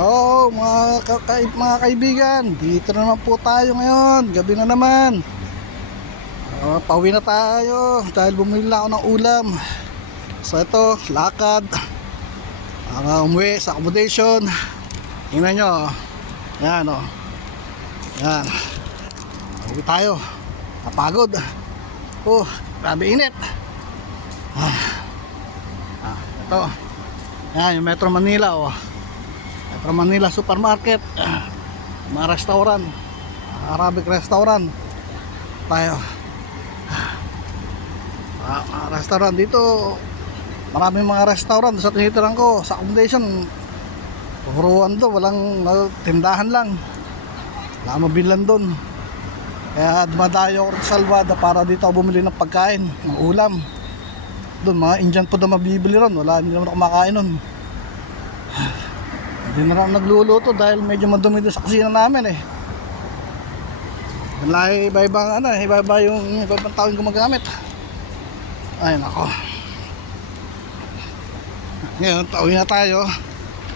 Oo, mga kaibigan, dito na naman po tayo ngayon. Gabi na naman. Pauwi na tayo dahil bumili na ako ng ulam. So ito, lakad. Umuwi sa accommodation. Tingnan nyo. Yan o. Yan. Uwi tayo. Napagod. Oh, grabe init. Ito. Yan, yung Metro Manila o. Metro Manila Supermarket. Mga restaurant. Arabic restaurant. Tayo. Mga restaurant dito. Maraming mga restaurant sa tinitiran ko. Sa accommodation, puruan doon. Walang tindahan lang. Wala mabilan doon. Kaya dumadayo ako sa Salvada para dito ako bumili ng pagkain, ng ulam. Doon mga Indian food na mabibili ron. Hindi naman ako kumakain nun. Hindi na rin nagluluto dahil medyo madumi din sa kusina namin eh. Iba-ibang iba-ibang tao yung gumagamit. Ayun ako. Ngayon, pauwi na tayo.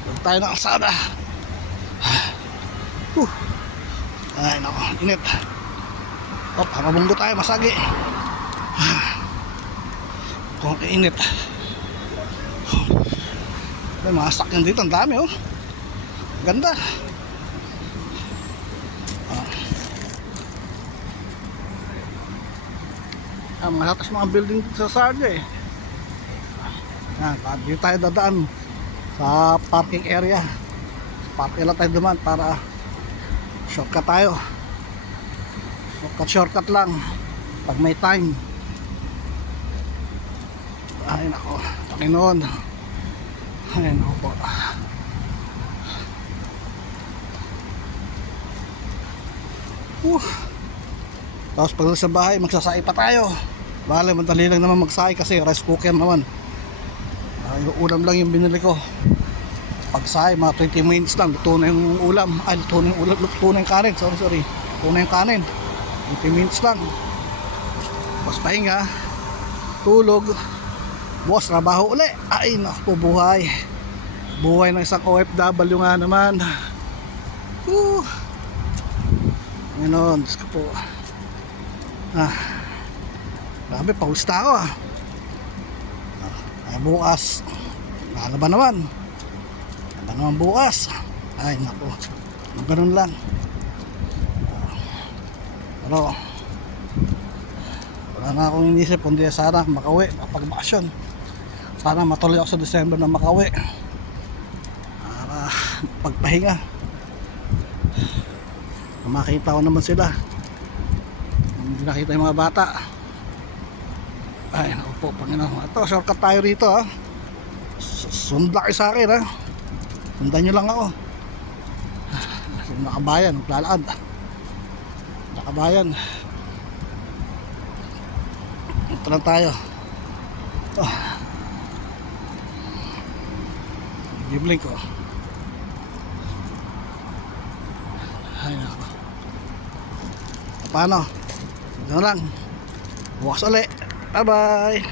Huwag tayo ng kalsada. Ayun ako, init. O, pamabunggo tayo, masagi. Kung init. May mga sakyan dito, ang dami oh. Ganda. Malakas mga building dito sa Sarga eh. Dito tayo dadaan sa parking area. Parking lang tayo dumaan para shortcut tayo. Shortcut lang pag may time. Ay nako, Panginoon. Ay nako po. Tapos pag sa bahay magsasai pa tayo. Bale, madali lang naman magsai kasi rice cooker naman. Yung ulam lang yung binili ko. Pagsai, mga 20 minutes lang luto na yung ulam. Ay, luto na yung kanin. Sorry. Luto na yung kanin. 20 minutes lang. Tapos pahinga, tulog, bukas trabaho uli. Ay naku, buhay ng isang OFW nga naman. Ngayon, Diyos ko po. Grabe, pausta ako bukas lalaban naman bukas. Ay naku, ganun lang. Pero wala na akong inisip kundi sana makauwi kapag bakasyon. Sana matuloy ako sa December na makauwi para pagpahinga. Makita ko naman sila. Hindi nakita yung mga bata. Ay naku po, Panginoon. Ito, shortcut tayo rito ha. Sunda kayo sa akin ha. Sundan nyo lang ako. Nakabayan, maglalakad. Nakabayan. Ito lang tayo. Giblink ko. Ay naku. Paano? Ito lang. Bukas ulit. Bye bye.